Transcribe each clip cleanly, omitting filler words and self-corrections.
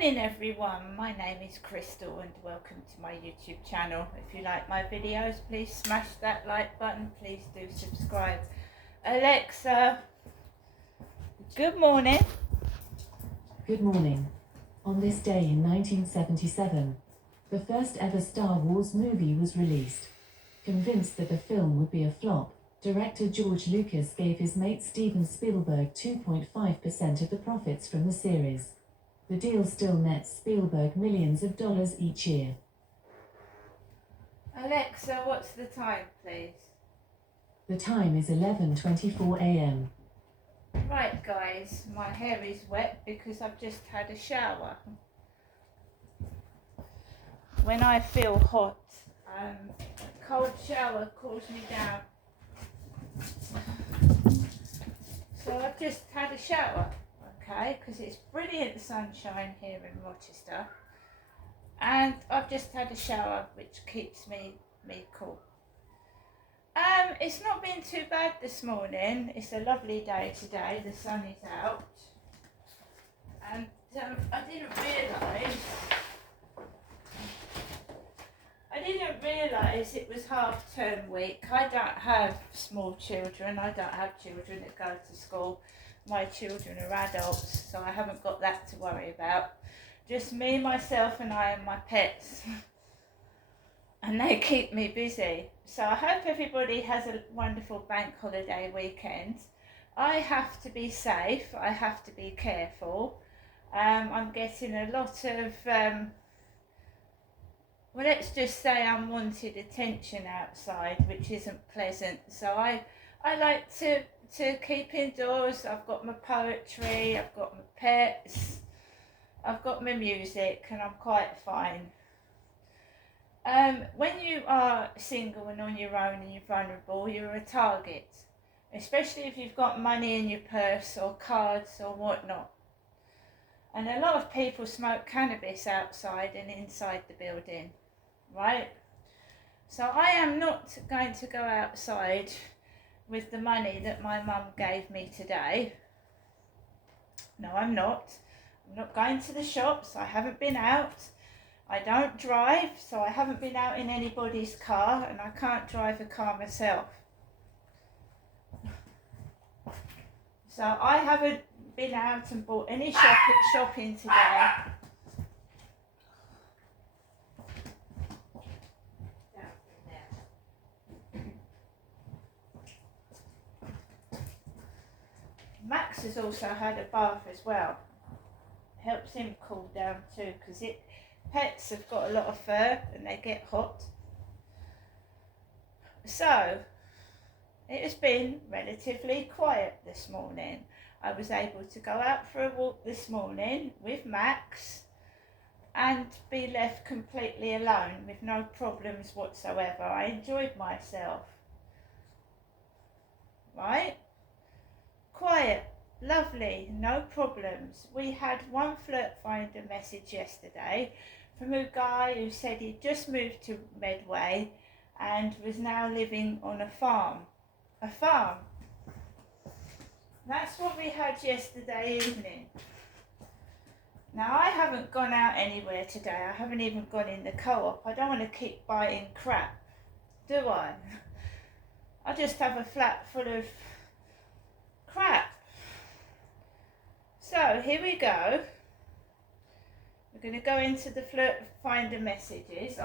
Morning everyone, my name is Crystal and welcome to my YouTube channel. If you like my videos, please smash that like button, please do subscribe. Alexa, good morning. Good morning. On this day in 1977, the first ever Star Wars movie was released. Convinced that the film would be a flop, director George Lucas gave his mate Steven Spielberg 2.5% of the profits from the series. The deal still nets Spielberg millions of dollars each year. Alexa, what's the time, please? The time is 11:24 a.m. Right guys, my hair is wet because I've just had a shower. When I feel hot, a cold shower cools me down. So I've just had a shower. Okay, because it's brilliant sunshine here in Rochester, and I've just had a shower which keeps me cool. It's not been too bad this morning. It's a lovely day today, the sun is out, and I didn't realise it was half term week. I don't have small children, I don't have children that go to school. My children are adults, so I haven't got that to worry about. Just me, myself and I and my pets. And they keep me busy. So I hope everybody has a wonderful bank holiday weekend. I have to be safe, I have to be careful. I'm getting a lot of, well, let's just say unwanted attention outside, which isn't pleasant. So I like to keep indoors. I've got my poetry, I've got my pets, I've got my music, and I'm quite fine. When you are single and on your own and you're vulnerable, you're a target, especially if you've got money in your purse or cards or whatnot. And a lot of people smoke cannabis outside and inside the building, right? So I am not going to go outside with the money that my mum gave me today. No, I'm not. I'm not going to the shops. I haven't been out. I don't drive, so I haven't been out in anybody's car, and I can't drive a car myself. So I haven't been out and bought any shopping today. Max has also had a bath as well. Helps him cool down too, because pets have got a lot of fur and they get hot. So it has been relatively quiet this morning. I was able to go out for a walk this morning with Max and be left completely alone with no problems whatsoever. I enjoyed myself. Right? Quiet, lovely, no problems. We had one flirt finder message yesterday from a guy who said he'd just moved to Medway and was now living on a farm. A farm. That's what we had yesterday evening. Now I haven't gone out anywhere today. I haven't even gone in the co-op. I don't want to keep buying crap, do I? I just have a flat full of crap. So here we go. We're going to go into the flirt finder messages.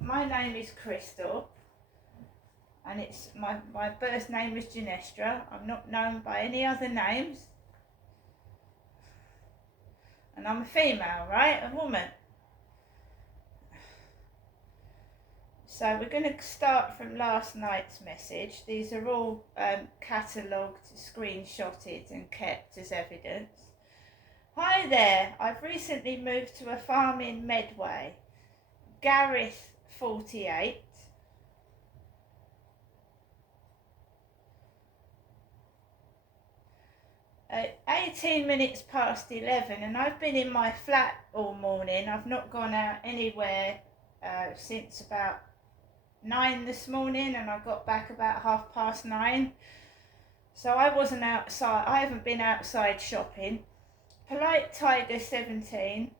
My name is Crystal, and it's my birth name is Ginestra. I'm not known by any other names, and I'm a female, right? A woman. So we're going to start from last night's message. These are all catalogued, screenshotted and kept as evidence. Hi there, I've recently moved to a farm in Medway. Gareth, 48. At 18 minutes past 11, and I've been in my flat all morning. I've not gone out anywhere since about 9 this morning, and I got back about 9:30. So I wasn't outside. I haven't been outside shopping. Polite Tiger 17,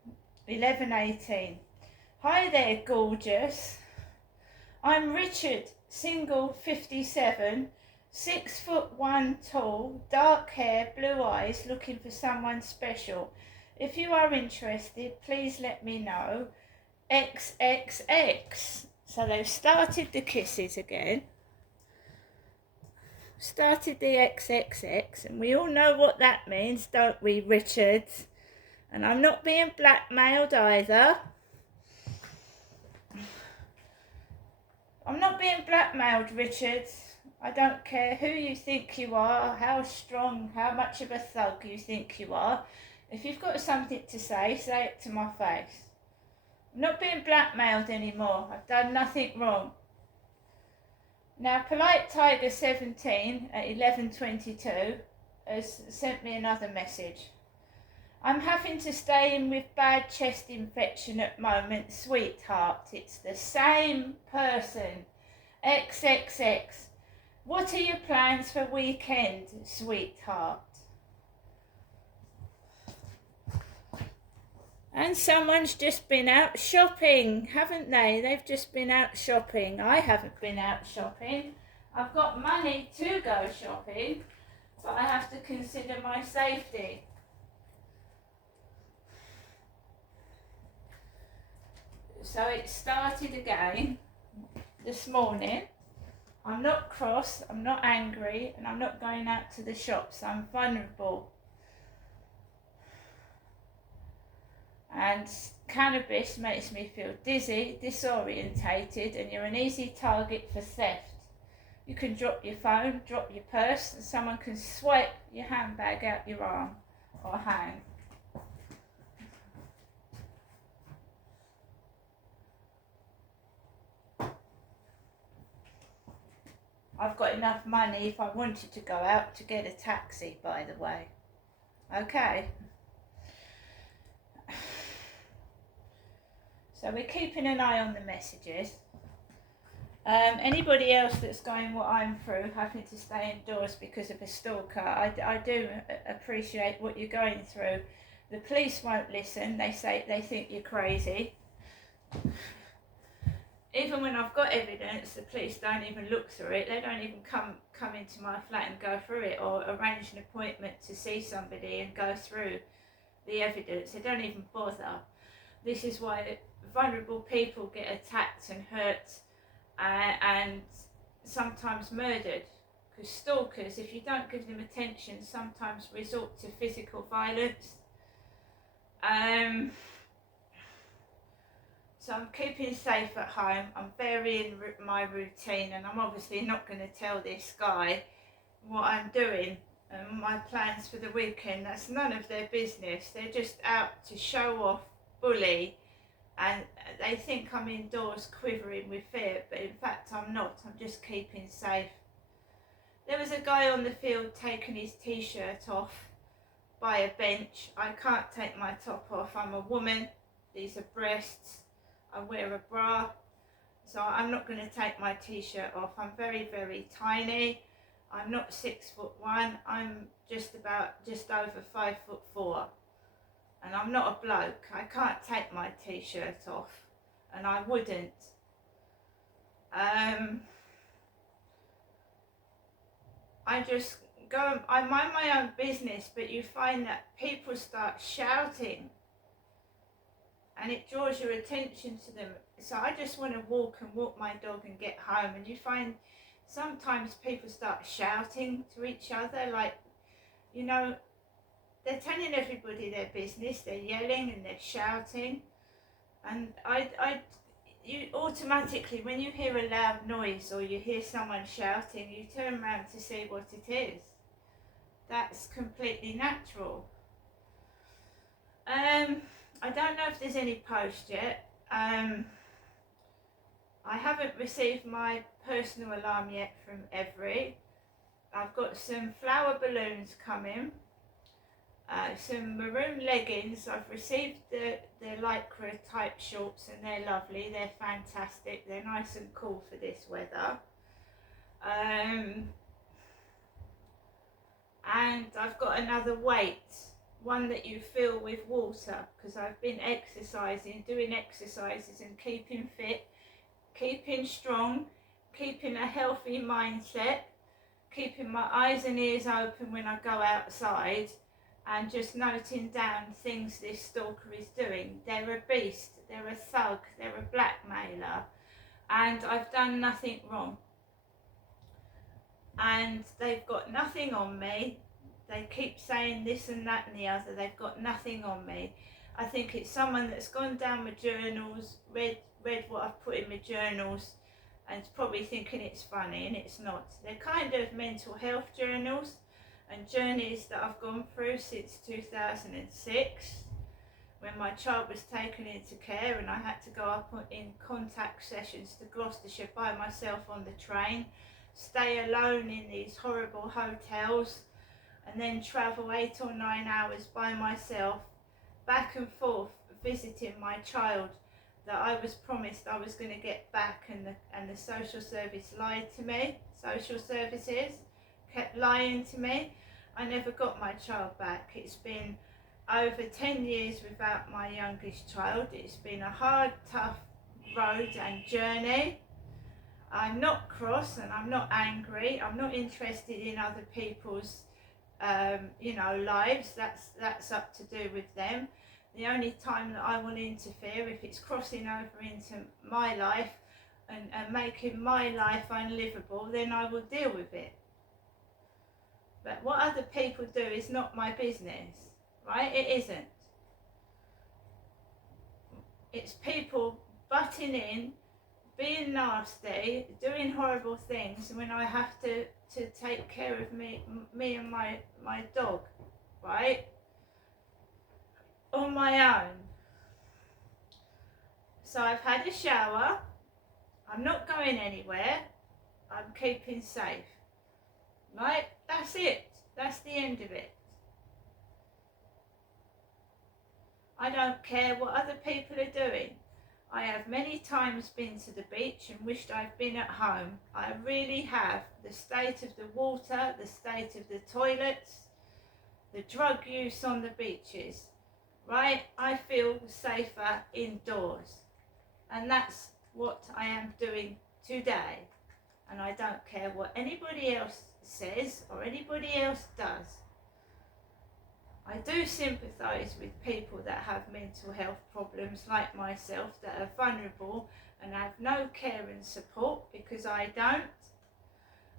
11:18. Hi there, gorgeous. I'm Richard, single, 57, 6'1" tall, dark hair, blue eyes, looking for someone special. If you are interested, please let me know. XXX. So they've started the kisses again. Started the XXX, and we all know what that means, don't we, Richard? And I'm not being blackmailed either. I'm not being blackmailed, Richard. I don't care who you think you are, how strong, how much of a thug you think you are. If you've got something to say it to my face. I'm not being blackmailed anymore. I've done nothing wrong. Now, Polite Tiger 17 at 11:22 has sent me another message. I'm having to stay in with bad chest infection at moment, sweetheart. It's the same person. XXX. What are your plans for weekend, sweetheart? And someone's just been out shopping, haven't they? They've just been out shopping. I haven't been out shopping. I've got money to go shopping, but I have to consider my safety. So it started again this morning. I'm not cross, I'm not angry, and I'm not going out to the shops. I'm vulnerable. And cannabis makes me feel dizzy, disorientated, and you're an easy target for theft. You can drop your phone, drop your purse, and someone can swipe your handbag out your arm or hand. I've got enough money if I wanted to go out to get a taxi, by the way. Okay. So we're keeping an eye on the messages. Anybody else that's going what I'm through, having to stay indoors because of a stalker, I do appreciate what you're going through. The police won't listen. They say they think you're crazy. Even when I've got evidence, the police don't even look through it. They don't even come into my flat and go through it, or arrange an appointment to see somebody and go through the evidence. They don't even bother. This is why vulnerable people get attacked and hurt and sometimes murdered. Because stalkers, if you don't give them attention, sometimes resort to physical violence. So I'm keeping safe at home. I'm varying my routine, and I'm obviously not going to tell this guy what I'm doing and my plans for the weekend. That's none of their business. They're just out to show off, bully, and they think I'm indoors quivering with fear, but in fact I'm not. I'm just keeping safe. There was a guy on the field taking his t-shirt off by a bench. I can't take my top off. I'm a woman. These are breasts. I wear a bra, so I'm not going to take my t-shirt off. I'm very, very tiny. I'm not 6'1". I'm just over 5'4", and I'm not a bloke. I can't take my t-shirt off, and I wouldn't. I just go. I mind my own business, but you find that people start shouting, and it draws your attention to them. So I just want to walk my dog and get home. And you find sometimes people start shouting to each other, like, you know, they're telling everybody their business. They're yelling and they're shouting. And you automatically, when you hear a loud noise or you hear someone shouting, you turn around to see what it is. That's completely natural. I don't know if there's any post yet. I haven't received my personal alarm yet from Every. I've got some flower balloons coming, some maroon leggings. I've received the lycra type shorts, and they're lovely. They're fantastic. They're nice and cool for this weather. And I've got another weight one that you fill with water, because I've been exercising, doing exercises and keeping fit, keeping strong, keeping a healthy mindset, keeping my eyes and ears open when I go outside, and just noting down things this stalker is doing. They're a beast, they're a thug, they're a blackmailer, and I've done nothing wrong. And they've got nothing on me. They keep saying this and that and the other. They've got nothing on me. I think it's someone that's gone down my journals, read what I've put in my journals, and is probably thinking it's funny, and it's not. They're kind of mental health journals and journeys that I've gone through since 2006, when my child was taken into care and I had to go up in contact sessions to Gloucestershire by myself on the train, stay alone in these horrible hotels, and then travel 8 or 9 hours by myself back and forth visiting my child that I was promised I was going to get back, and the social service lied to me. Social services kept lying to me. I never got my child back. It's been over 10 years without my youngest child. It's been a hard, tough road and journey. I'm not cross and I'm not angry. I'm not interested in other people's lives. That's up to do with them. The only time that I will interfere, if it's crossing over into my life and making my life unlivable, then I will deal with it. But what other people do is not my business, right? It isn't. It's people butting in, being nasty, doing horrible things when I have to take care of me and my dog, right? On my own. So I've had a shower. I'm not going anywhere. I'm keeping safe. Right? That's it. That's the end of it. I don't care what other people are doing. I have many times been to the beach and wished I'd been at home. I really have. The state of the water, the state of the toilets, the drug use on the beaches. Right? I feel safer indoors. And that's what I am doing today. And I don't care what anybody else says or anybody else does. I do sympathise with people that have mental health problems like myself, that are vulnerable and have no care and support, because I don't.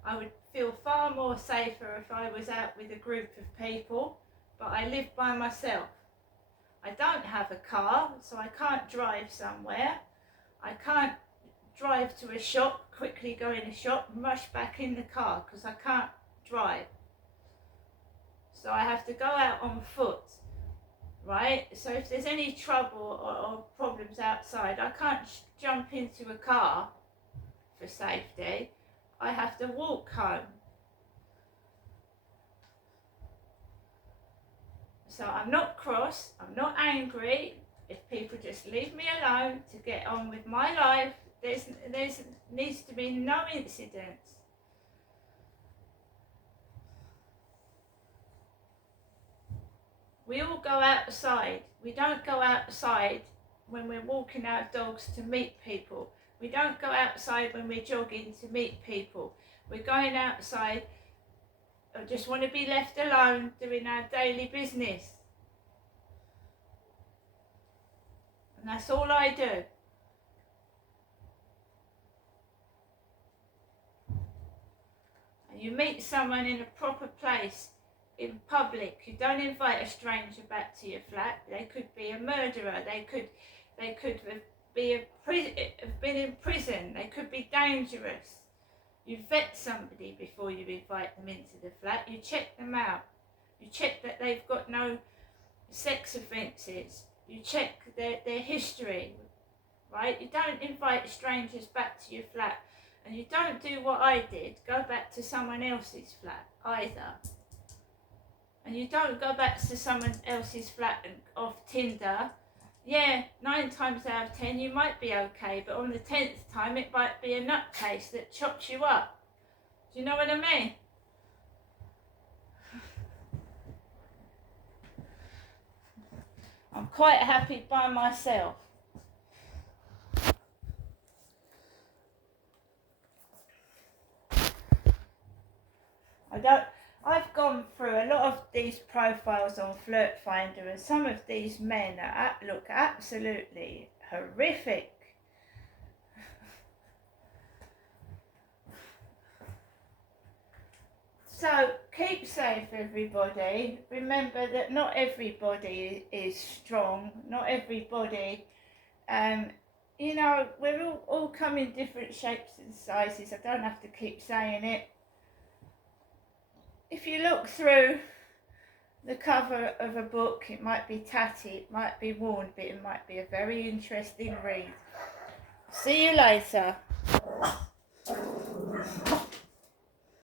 I would feel far more safer if I was out with a group of people, but I live by myself. I don't have a car, so I can't drive somewhere. I can't drive to a shop, quickly go in a shop and rush back in the car because I can't drive. So I have to go out on foot, right? So if there's any trouble or problems outside, I can't jump into a car for safety. I have to walk home. So I'm not cross, I'm not angry. If people just leave me alone to get on with my life, there needs to be no incidents. We all go outside. We don't go outside when we're walking our dogs to meet people. We don't go outside when we're jogging to meet people. We're going outside or just want to be left alone doing our daily business. And that's all I do. And you meet someone in a proper place, in public. You don't invite a stranger back to your flat. They could be a murderer. They could have been in prison. They could be dangerous. You vet somebody before you invite them into the flat. You check them out. You check that they've got no sex offences. You check their history, right? You don't invite strangers back to your flat. And you don't do what I did, go back to someone else's flat either. And you don't go back to someone else's flat and off Tinder. Yeah, 9 times out of 10 you might be okay, but on the 10th time it might be a nutcase that chops you up. Do you know what I mean? I'm quite happy by myself. I've gone through a lot of these profiles on Flirt Finder, and some of these men look absolutely horrific. So keep safe, everybody. Remember that not everybody is strong. Not everybody, you know, we're all come in different shapes and sizes. I don't have to keep saying it. If you look through the cover of a book, it might be tatty, it might be worn, but it might be a very interesting read. See you later.